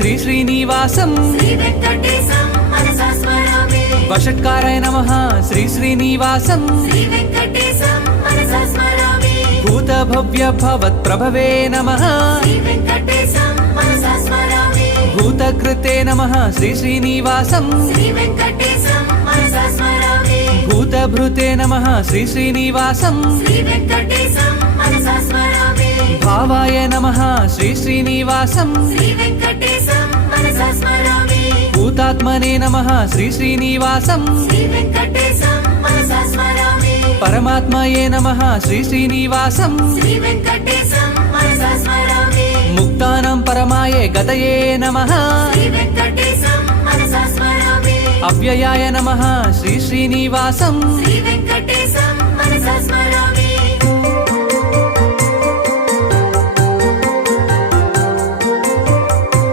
శ్రీ శ్రీనివాసం శ్రీవేంకటేశం మనసా స్మరామి వషట్కారాయ నమః శ్రీ శ్రీనివాసం శ్రీవేంకటేశం మనసా స్మరామి భూత భవ్య భవత్ ప్రభవే నమః శ్రీవేంకటేశం మనసా స్మరామి భూతకృతే నమః శ్రీ శ్రీనివాసం శ్రీవేంకటేశం మనసా స్మరామి భూతభృతే నమః శ్రీ శ్రీనివాసం శ్రీవేంకటేశం మనసా స్మరామి భావాయ నమః శ్రీ శ్రీనివాసం శ్రీవేంకటేశం మనసా స్మరామి భూతాత్మనే నమః శ్రీ శ్రీనివాసం శ్రీవేంకటేశం మనసా స్మరామి పరమాత్మయే నమః శ్రీ శ్రీనివాసం శ్రీవేంకటేశం మనసా స్మరామి ముక్తానాం పరమాయే గతయే నమః శ్రీవేంకటేశం మనసా స్మరామి అవ్యయాయ నమః శ్రీ శ్రీనివాసం శ్రీవేంకటేశం మనసా స్మరామి